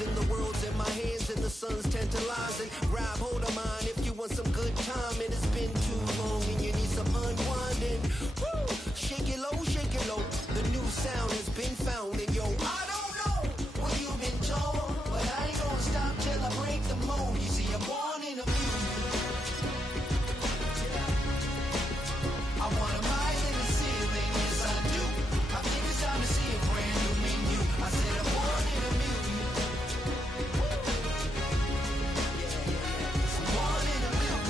rising. The world's in my hands and the sun's tantalizing. Grab hold of mine if you want some good time. And it's been too long and you need some unwinding. Woo! Shake it low, shake it low. The new sound has been found. And yo, I don't know what you've been told, but I ain't gonna stop till I break the mold. You see, I'm born in a music. I wanna rise in the ceiling, yes I do. I think it's time to see a brand new menu. I said I'm born in a million. I'm born in a million.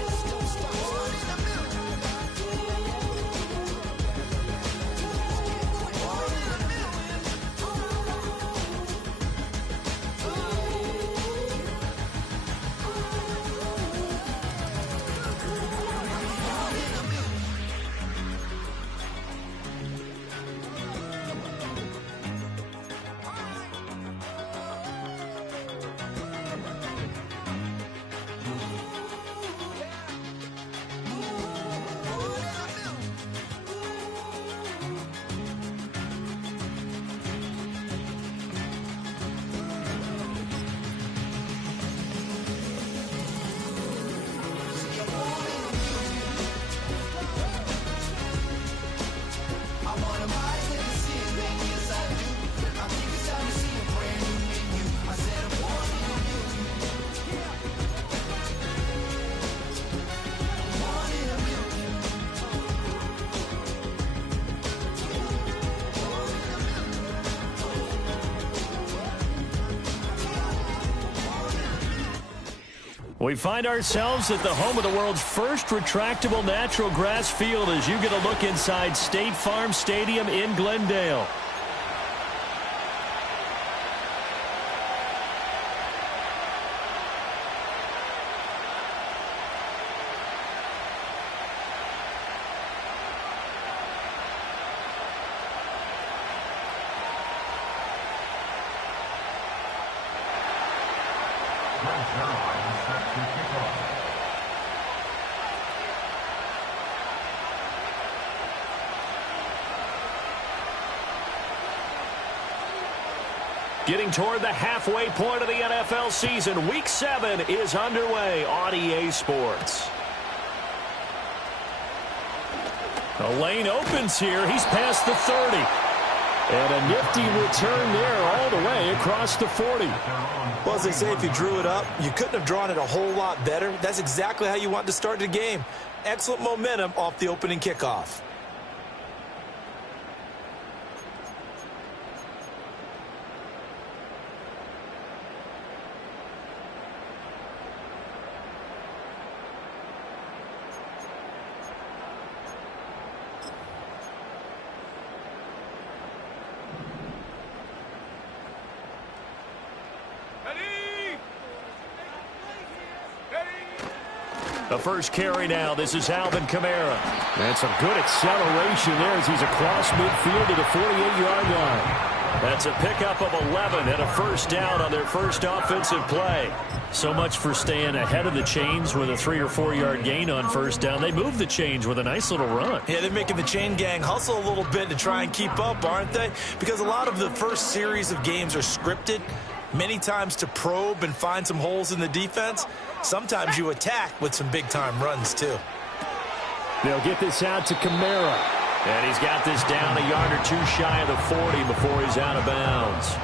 Just don't stop. Born in a million. Born in a million. We find ourselves at the home of the world's first retractable natural grass field as you get a look inside State Farm Stadium in Glendale. Getting toward the halfway point of the NFL season, Week 7 is underway on EA Sports. The lane opens here. He's past the 30. And a nifty return there all the way across the 40. Well, as they say, if you drew it up, you couldn't have drawn it a whole lot better. That's exactly how you want to start the game. Excellent momentum off the opening kickoff. The first carry now. This is Alvin Kamara. And some good acceleration there as he's across midfield to the 48-yard line. That's a pickup of 11 and a first down on their first offensive play. So much for staying ahead of the chains with a 3 or 4 yard gain on first down. They move the chains with a nice little run. Yeah, they're making the chain gang hustle a little bit to try and keep up, aren't they? Because a lot of the first series of games are scripted, many times to probe and find some holes in the defense. Sometimes you attack with some big-time runs, too. They'll get this out to Kamara. And he's got this down a yard or two shy of the 40 before he's out of bounds.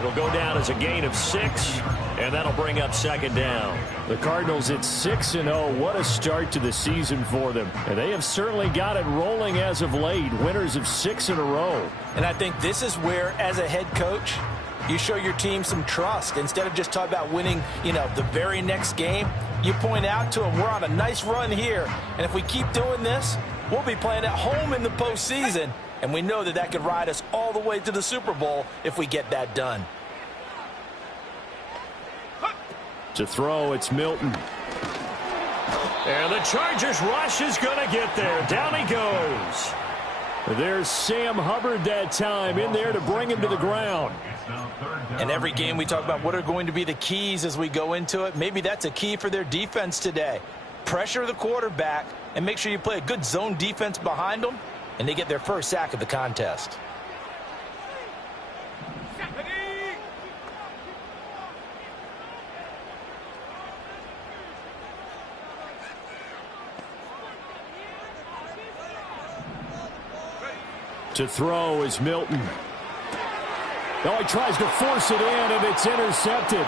It'll go down as a gain of 6, and that'll bring up second down. The Cardinals at 6-0. What a start to the season for them. And they have certainly got it rolling as of late. Winners of 6 in a row. And I think this is where, as a head coach, you show your team some trust. Instead of just talking about winning, the very next game, you point out to them, we're on a nice run here. And if we keep doing this, we'll be playing at home in the postseason. And we know that that could ride us all the way to the Super Bowl if we get that done. To throw, it's Milton. And the Chargers rush is going to get there. Down he goes. There's Sam Hubbard that time in there to bring him to the ground. And every game we talk about what are going to be the keys as we go into it. Maybe that's a key for their defense today. Pressure the quarterback and make sure you play a good zone defense behind them, and they get their first sack of the contest. To throw is Milton. Oh, he tries to force it in, and it's intercepted.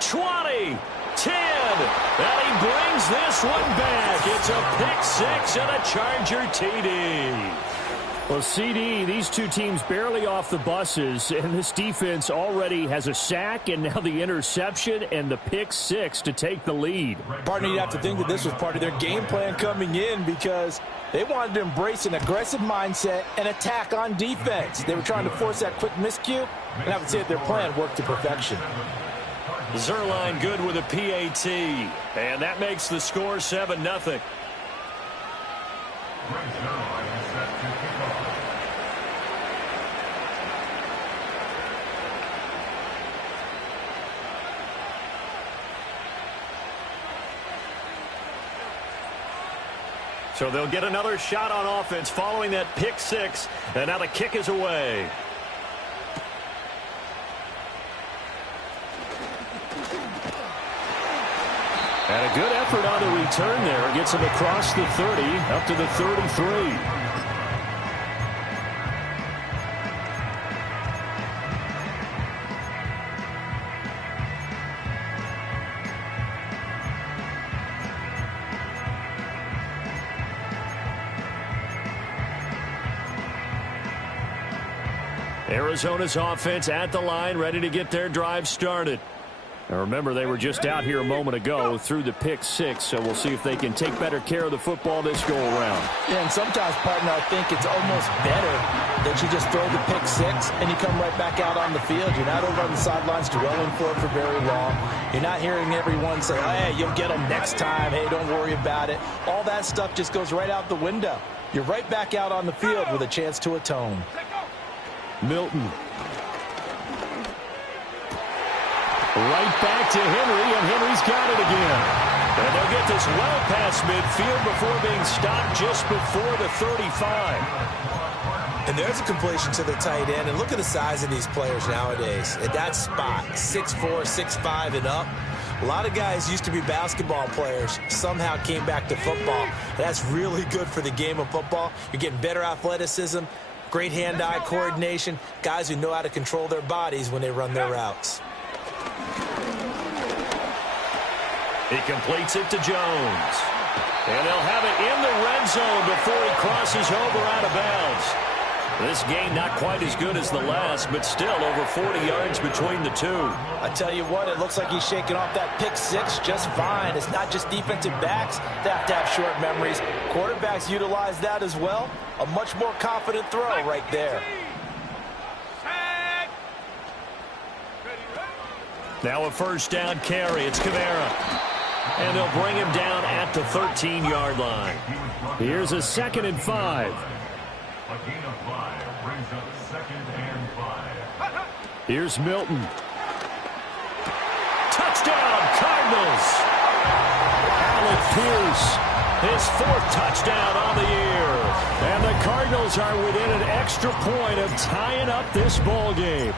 20, 10, and he brings this one back. It's a pick six and a Charger TD. Well, CD, these two teams barely off the buses, and this defense already has a sack and now the interception and the pick six to take the lead. Partner, you'd have to think that this was part of their game plan coming in because they wanted to embrace an aggressive mindset and attack on defense. They were trying to force that quick miscue, and I would say that their plan worked to perfection. Zerline good with a PAT, and that makes the score 7-0. So they'll get another shot on offense following that pick six, and now the kick is away. And a good effort on the return there. Gets him across the 30, up to the 33. Arizona's offense at the line, ready to get their drive started. Now remember, they were just out here a moment ago through the pick six, so we'll see if they can take better care of the football this go-around. Yeah, and sometimes, partner, I think it's almost better that you just throw the pick six and you come right back out on the field. You're not over on the sidelines dwelling for it for very long. You're not hearing everyone say, hey, you'll get them next time. Hey, don't worry about it. All that stuff just goes right out the window. You're right back out on the field with a chance to atone. Milton. Right back to Henry, and Henry's got it again. And they'll get this well past midfield before being stopped just before the 35. And there's a completion to the tight end. And look at the size of these players nowadays. At that spot, 6'4", 6'5", and up. A lot of guys used to be basketball players, somehow came back to football. That's really good for the game of football. You're getting better athleticism, great hand-eye coordination, guys who know how to control their bodies when they run their routes. He completes it to Jones. And they'll have it in the red zone before he crosses over out of bounds. This game not quite as good as the last, but still over 40 yards between the two. I tell you what, it looks like he's shaking off that pick six just fine. It's not just defensive backs that have to have short memories. Quarterbacks utilize that as well. A much more confident throw right there. Now a first down carry. It's Kamara. And they'll bring him down at the 13-yard line. Here's a 2nd and 5. A gain of 5 brings up 2nd and 5. Here's Milton. Touchdown, Cardinals. Alec Pierce, his 4th touchdown on the year. And the Cardinals are within an extra point of tying up this ball game.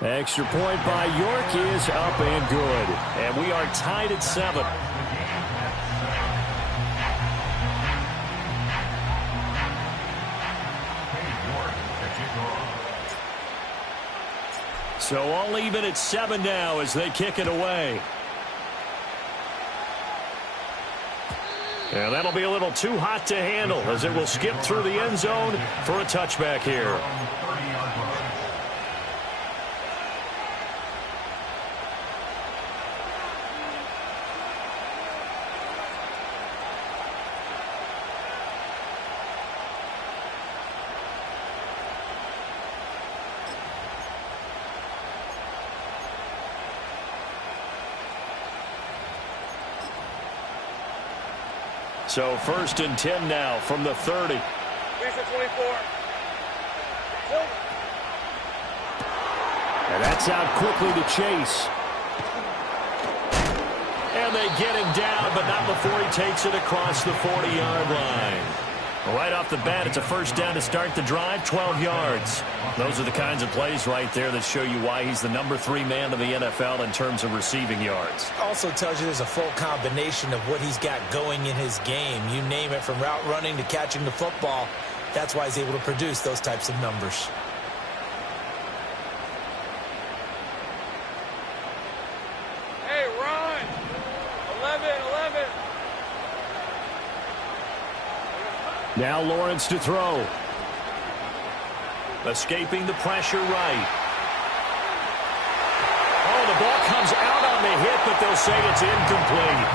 Extra point by York is up and good. And we are tied at 7. So all even at 7 now as they kick it away. And that'll be a little too hot to handle as it will skip through the end zone for a touchback here. So 1st and 10 now from the 30. 24. And that's out quickly to Chase. And they get him down, but not before he takes it across the 40-yard line. Right off the bat, it's a first down to start the drive, 12 yards. Those are the kinds of plays right there that show you why he's the #3 man in the NFL in terms of receiving yards. Also tells you there's a full combination of what he's got going in his game. You name it, from route running to catching the football. That's why he's able to produce those types of numbers. Hey, run! 11. Now Lawrence to throw. Escaping the pressure right. Oh, the ball comes out on the hit, but they'll say it's incomplete.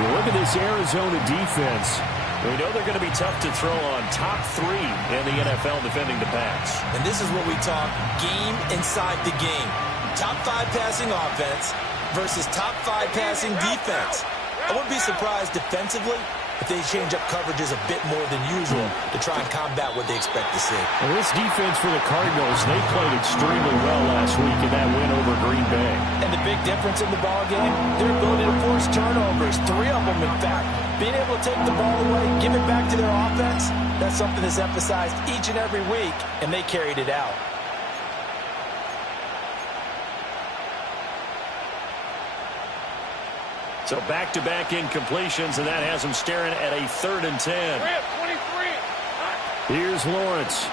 You look at this Arizona defense. We know they're going to be tough to throw on. Top 3 in the NFL defending the pass. And this is what we talk game inside the game. Top 5 passing offense versus top 5 passing defense. I wouldn't be surprised defensively if they change up coverages a bit more than usual to try and combat what they expect to see. And this defense for the Cardinals, they played extremely well last week in that win over Green Bay. And the big difference in the ball game, their ability to force turnovers, 3 of them in fact. Being able to take the ball away, give it back to their offense, that's something that's emphasized each and every week, and they carried it out. So back-to-back incompletions, and that has them staring at a 3rd and 10. 23. Here's Lawrence.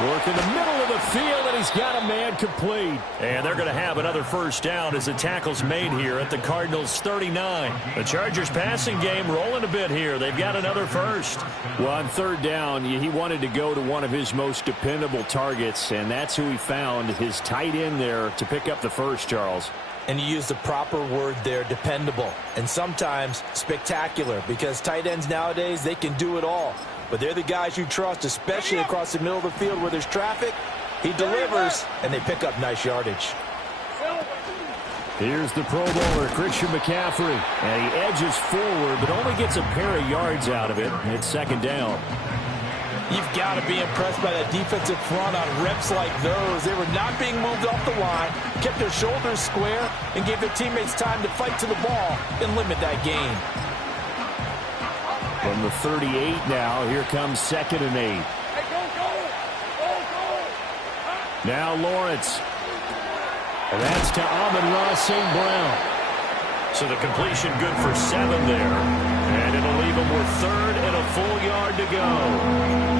Work in the middle of the field, and he's got a man complete. And they're going to have another first down as the tackle's made here at the Cardinals' 39. The Chargers' passing game rolling a bit here. They've got another first. Well, on 3rd down, he wanted to go to one of his most dependable targets, and that's who he found, his tight end there, to pick up the first, Charles. And you use the proper word there, dependable, and sometimes spectacular, because tight ends nowadays, they can do it all. But they're the guys you trust, especially across the middle of the field where there's traffic. He delivers, and they pick up nice yardage. Here's the Pro Bowler, Christian McCaffrey. And he edges forward, but only gets a pair of yards out of it. It's 2nd down. You've got to be impressed by that defensive front on reps like those. They were not being moved off the line, kept their shoulders square, and gave their teammates time to fight to the ball and limit that gain. From the 38 now, here comes 2nd and 8. Hey, go! Now Lawrence. And that's to Amon-Ra St. Brown. So the completion good for 7 there. And it'll leave him with 3rd and a full yard to go.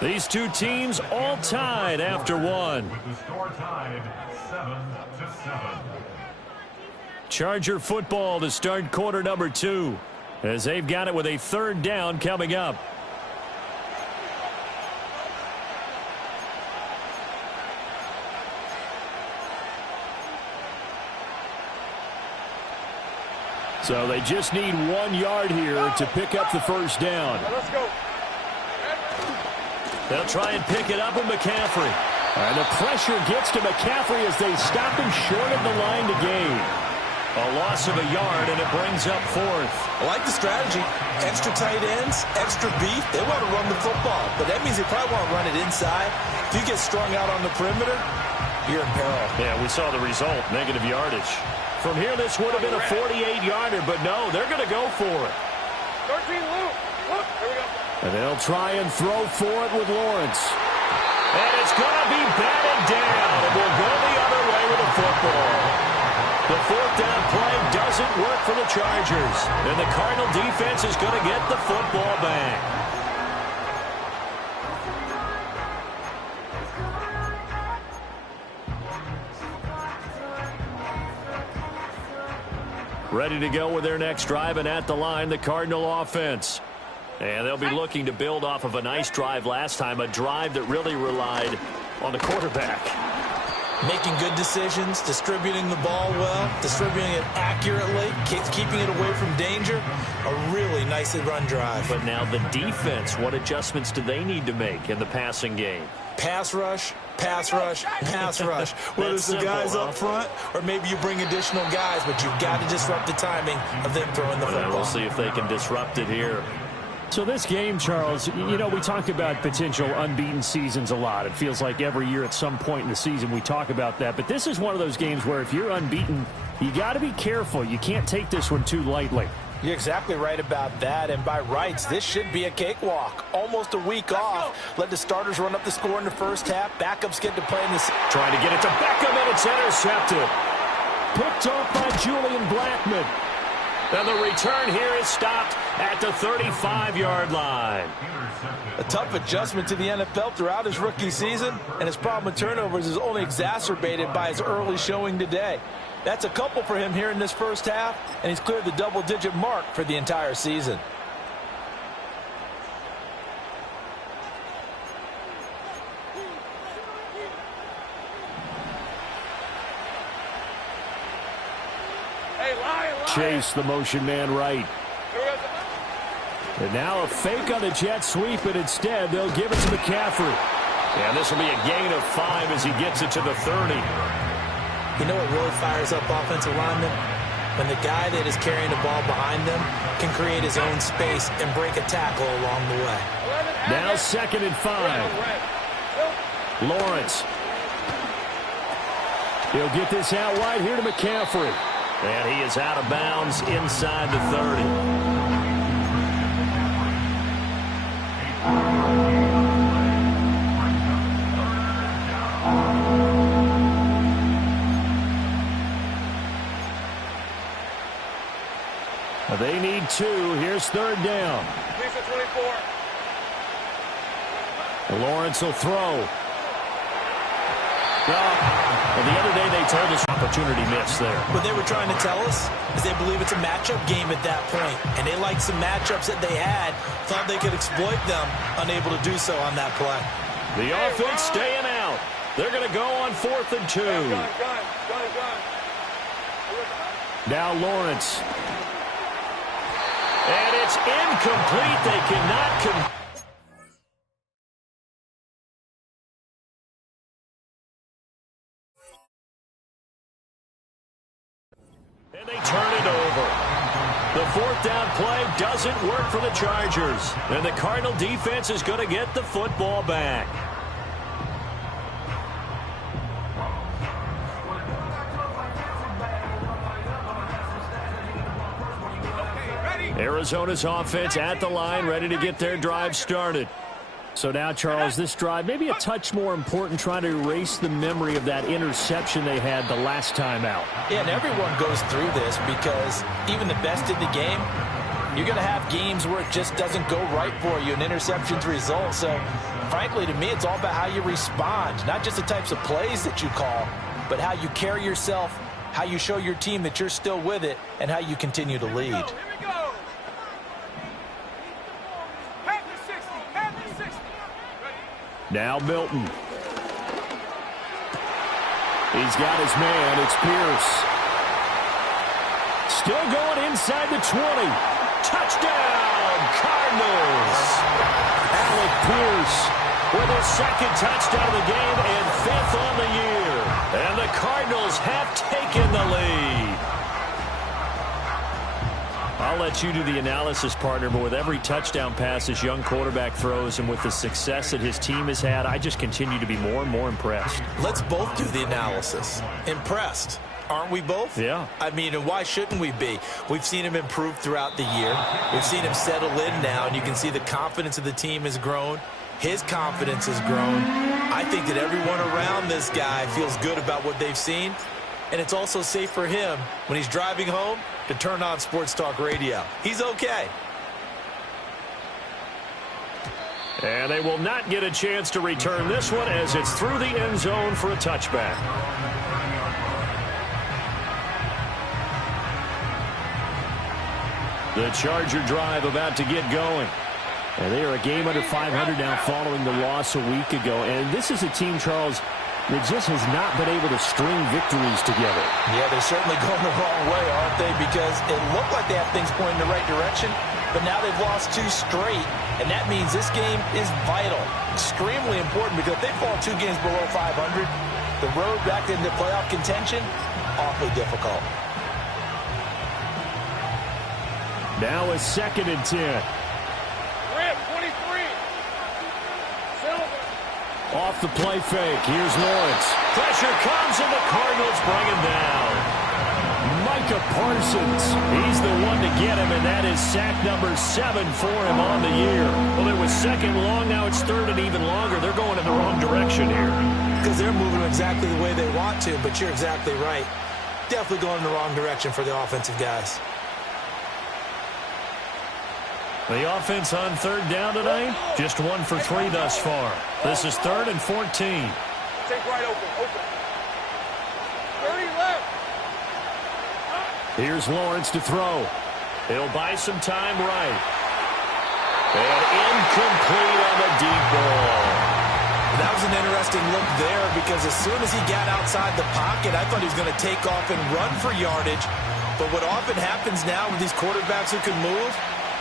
These two teams all tied after 1. With the score tied 7-7. Charger football to start quarter number 2, as they've got it with a 3rd down coming up. So they just need 1 yard here to pick up the first down. Let's go. They'll try and pick it up with McCaffrey. And the pressure gets to McCaffrey as they stop him short of the line to gain. A loss of a yard, and it brings up 4th. I like the strategy. Extra tight ends, extra beef. They want to run the football, but that means they probably want to run it inside. If you get strung out on the perimeter, you're in peril. Yeah, we saw the result, negative yardage. From here, this would have been a 48-yarder, but no, they're going to go for it. 13, Luke. Look, here we go. And they'll try and throw for it with Lawrence. And it's going to be batted down, and we'll go the other way with the football. The 4th down play doesn't work for the Chargers, and the Cardinal defense is going to get the football back. Ready to go with their next drive, and at the line, the Cardinal offense. And they'll be looking to build off of a nice drive last time, a drive that really relied on the quarterback. Making good decisions, distributing the ball well, distributing it accurately, keeping it away from danger. A really nicely run drive. But now the defense, what adjustments do they need to make in the passing game? Pass rush, pass rush, pass rush. Whether it's the guys up front or maybe you bring additional guys, but you've got to disrupt the timing of them throwing the football. We'll see if they can disrupt it here. So this game, Charles, you know, we talk about potential unbeaten seasons a lot. It feels like every year at some point in the season we talk about that. But this is one of those games where if you're unbeaten, you got to be careful. You can't take this one too lightly. You're exactly right about that, and by rights, this should be a cakewalk. Almost a week off. Let the starters run up the score in the first half. Backups get to play in the second. Trying to get it to Beckham, and it's intercepted. Picked off by Julian Blackman. And the return here is stopped at the 35-yard line. A tough adjustment to the NFL throughout his rookie season, and his problem with turnovers is only exacerbated by his early showing today. That's a couple for him here in this first half, and he's cleared the double-digit mark for the entire season. Chase, the motion man right. And now a fake on the jet sweep, and instead they'll give it to McCaffrey. And this will be a gain of 5 as he gets it to the 30. You know what really fires up offensive linemen? When the guy that is carrying the ball behind them can create his own space and break a tackle along the way. Now 2nd and 5. Lawrence. He'll get this out wide here to McCaffrey. And he is out of bounds inside the 30. They need 2. Here's 3rd down. Lawrence will throw. Well, the other day they told us opportunity missed there. What they were trying to tell us is they believe it's a matchup game at that point, and they liked some matchups that they had, thought they could exploit them, unable to do so on that play. The offense staying out. They're going to go on 4th and 2. Now Lawrence. And it's incomplete. They cannot and they turn it over. The 4th down play doesn't work for the Chargers. And the Cardinal defense is going to get the football back. Arizona's offense at the line, ready to get their drive started. So now, Charles, this drive maybe a touch more important, trying to erase the memory of that interception they had the last time out. Yeah, and everyone goes through this because even the best in the game, you're going to have games where it just doesn't go right for you, and interceptions result. So, frankly, to me, it's all about how you respond, not just the types of plays that you call, but how you carry yourself, how you show your team that you're still with it, and how you continue to lead. Now Milton. He's got his man. It's Pierce. Still going inside the 20. Touchdown, Cardinals. Alec Pierce with his 2nd touchdown of the game and 5th on the year. And the Cardinals have taken the lead. I'll let you do the analysis, partner, but with every touchdown pass this young quarterback throws and with the success that his team has had, I just continue to be more and more impressed. Let's both do the analysis. Impressed. Aren't we both? Yeah. I mean, and why shouldn't we be? We've seen him improve throughout the year. We've seen him settle in now, and you can see the confidence of the team has grown. His confidence has grown. I think that everyone around this guy feels good about what they've seen. And it's also safe for him when he's driving home to turn on Sports Talk Radio. He's okay. And they will not get a chance to return this one as it's through the end zone for a touchback. The Charger drive about to get going. And they are a game under 500 now following the loss a week ago. And this is a team, Charles, that just has not been able to string victories together. Yeah, they're certainly going the wrong way, aren't they? Because it looked like they have things pointing in the right direction, but now they've lost 2 straight, and that means this game is vital, extremely important, because if they fall 2 games below 500, the road back into playoff contention, awfully difficult. Now a 2nd and 10. Rip, 23. Silver. Off the play fake. Here's Lawrence. Pressure comes, and the Cardinals bring him down. Micah Parsons. He's the one to get him, and that is sack number 7 for him on the year. Well, it was 2nd long. Now it's 3rd and even longer. They're going in the wrong direction here. Because they're moving exactly the way they want to, but you're exactly right. Definitely going in the wrong direction for the offensive guys. The offense on 3rd down tonight, just 1 for 3 thus far. This is 3rd and 14. Take right open. 30 left. Here's Lawrence to throw. He'll buy some time right. And incomplete on the deep ball. That was an interesting look there because as soon as he got outside the pocket, I thought he was going to take off and run for yardage. But what often happens now with these quarterbacks who can move,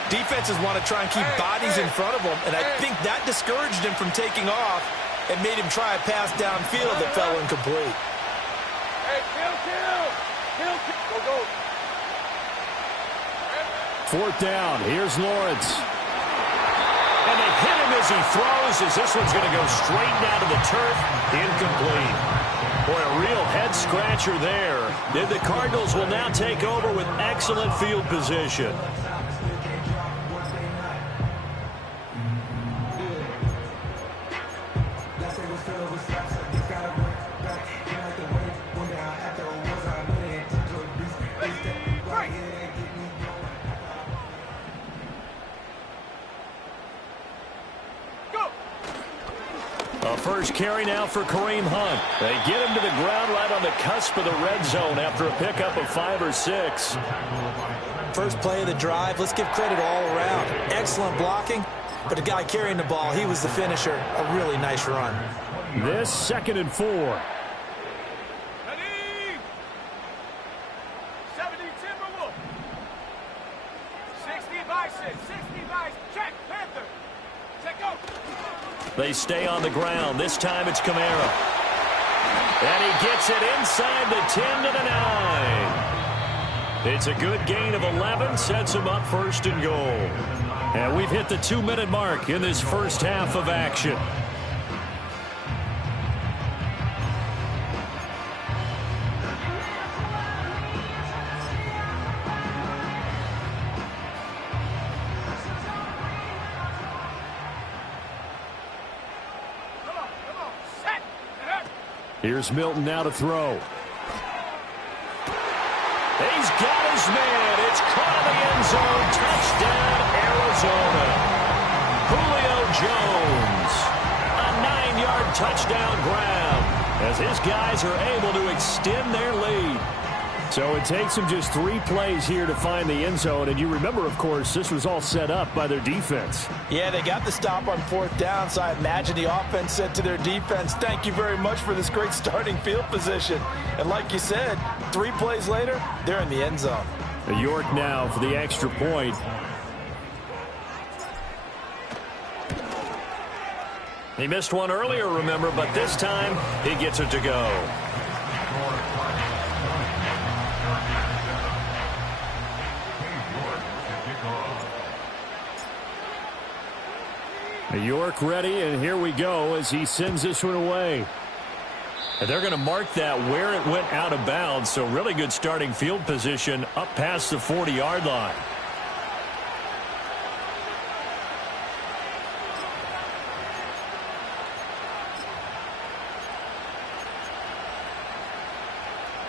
defenses want to try and keep bodies in front of them, and I think that discouraged him from taking off and made him try a pass downfield that fell incomplete. Hey, kill. Go. 4th down. Here's Lawrence. And they hit him as he throws, as this one's going to go straight down to the turf. Incomplete. Boy, a real head-scratcher there. The Cardinals will now take over with excellent field position. First carry now for Kareem Hunt. They get him to the ground right on the cusp of the red zone after a pickup of 5 or 6. First play of the drive, let's give credit all around. Excellent blocking, but the guy carrying the ball, he was the finisher. A really nice run. This 2nd and 4. Ready? 70 Timberwolf. 60 Bison. 60 Bison. Check. Panther. Check go. They stay on the ground. This time it's Kamara. And he gets it inside the 10 to the 9. It's a good gain of 11. Sets him up 1st and goal. And we've hit the 2-minute mark in this first half of action. Here's Milton now to throw. He's got his man. It's caught in the end zone. Touchdown, Arizona. Julio Jones. A 9-yard touchdown grab as his guys are able to extend their lead. So it takes them just 3 plays here to find the end zone. And you remember, of course, this was all set up by their defense. Yeah, they got the stop on 4th down, so I imagine the offense said to their defense, thank you very much for this great starting field position. And like you said, 3 plays later, they're in the end zone. York now for the extra point. He missed one earlier, remember, but this time he gets it to go. York ready, and here we go as he sends this one away. And they're going to mark that where it went out of bounds, so really good starting field position up past the 40-yard line.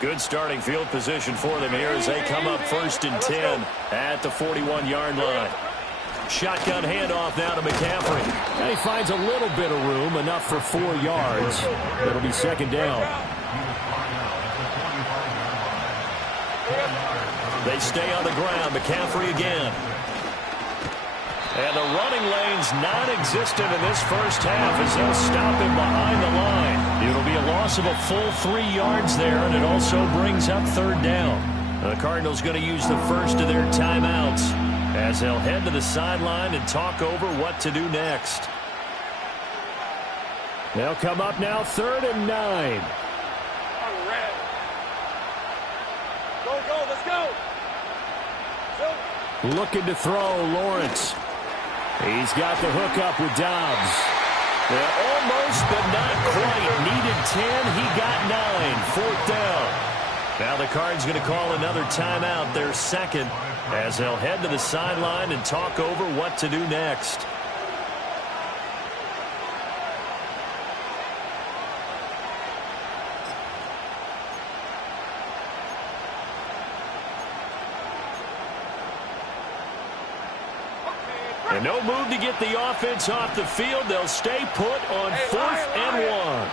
Good starting field position for them here as they come up 1st and 10 at the 41-yard line. Shotgun handoff now to McCaffrey. And he finds a little bit of room, enough for 4 yards. It'll be 2nd down. They stay on the ground. McCaffrey again. And the running lane's non-existent in this first half as they'll stop him behind the line. It'll be a loss loss of a full 3 yards there, and it also brings up third down. The Cardinals going to use the first of their timeouts as they'll head to the sideline and talk over what to do next. They'll come up now 3rd and 9. Go, let's go. Looking to throw, Lawrence. He's got the hook up with Dobbs. Almost, but not quite. Needed 10. He got 9. 4th down. Now the Cards going to call another timeout, their second, as they'll head to the sideline and talk over what to do next. And no move to get the offense off the field. They'll stay put on 4th and 1.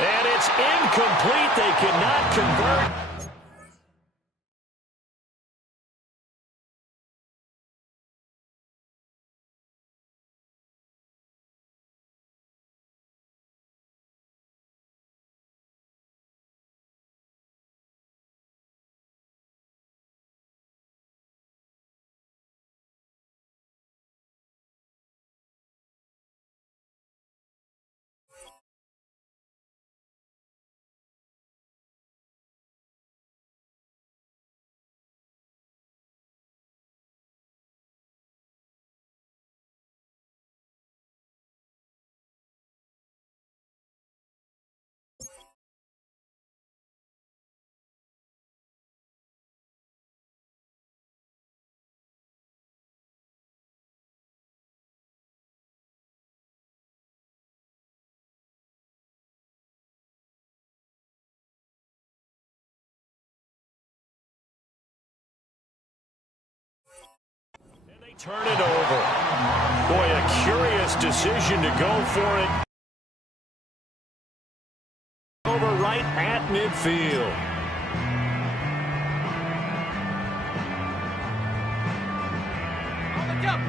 And it's incomplete. They cannot convert. Turn it over. Boy, a curious decision to go for it. Over right at midfield. On the jump.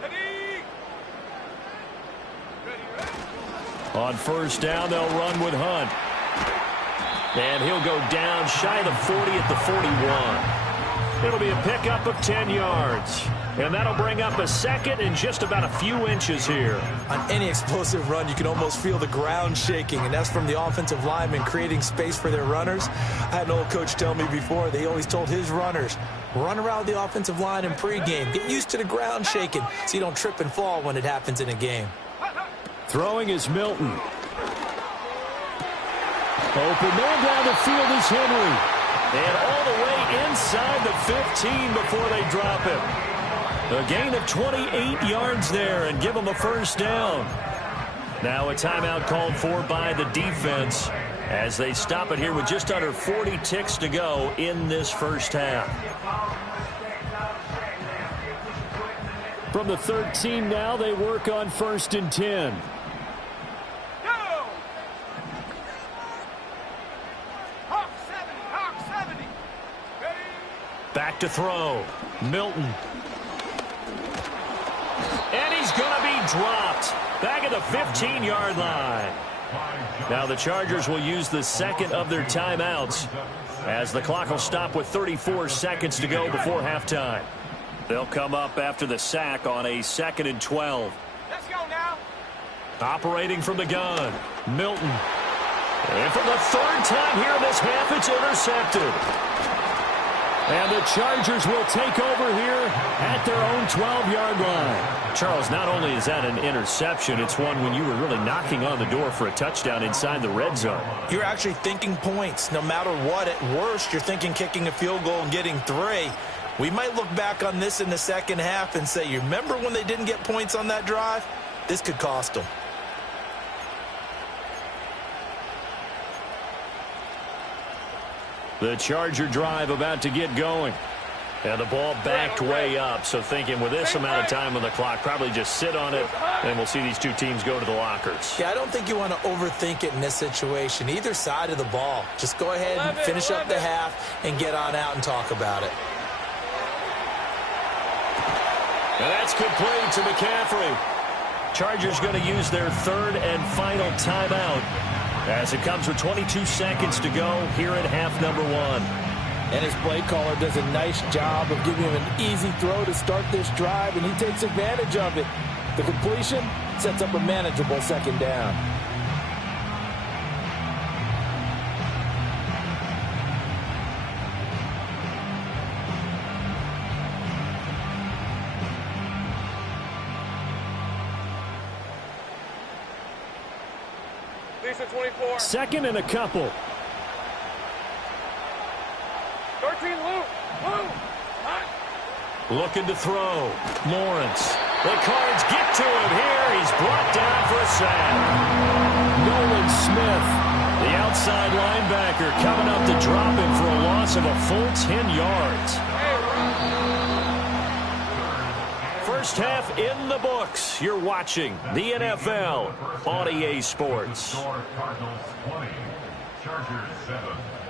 Ready. On 1st down, they'll run with Hunt. And he'll go down shy of the 40 at the 41. It'll be a pickup of 10 yards. And that'll bring up a second and just about a few inches here. On any explosive run, you can almost feel the ground shaking, and that's from the offensive linemen creating space for their runners. I had an old coach tell me before, they always told his runners, run around the offensive line in pregame. Get used to the ground shaking so you don't trip and fall when it happens in a game. Throwing is Milton. Open man down the field is Henry. And all the way inside the 15 before they drop him. A gain of 28 yards there and give them a 1st down. Now a timeout called for by the defense as they stop it here with just under 40 ticks to go in this first half. From the 13 now, they work on 1st and 10. Back to throw. Milton. And he's going to be dropped. Back at the 15-yard line. Now the Chargers will use the second of their timeouts as the clock will stop with 34 seconds to go before halftime. They'll come up after the sack on a 2nd and 12. Let's go now. Operating from the gun. Milton. And for the 3rd time here in this half, it's intercepted. And the Chargers will take over here at their own 12-yard line. Charles, not only is that an interception, it's one when you were really knocking on the door for a touchdown inside the red zone. You're actually thinking points. No matter what, at worst, you're thinking kicking a field goal and getting 3. We might look back on this in the second half and say, you remember when they didn't get points on that drive? This could cost them. The Charger drive about to get going. And the ball backed way up, so thinking with this amount of time on the clock, probably just sit on it, and we'll see these two teams go to the lockers. Yeah, I don't think you want to overthink it in this situation. Either side of the ball. Just go ahead and finish up the half and get on out and talk about it. And that's complete to McCaffrey. Chargers going to use their third and final timeout as it comes with 22 seconds to go here at half number 1. And his play caller does a nice job of giving him an easy throw to start this drive, and he takes advantage of it. The completion sets up a manageable second down. Lisa 24. Second and a couple. 13, Lou. Hot. Looking to throw. Lawrence. The Cards get to him here. He's brought down for a sack. Nolan Smith, the outside linebacker, coming up to drop him for a loss of a full 10 yards. First half in the books. You're watching the NFL on EA Sports. Cardinals 20, Chargers 7.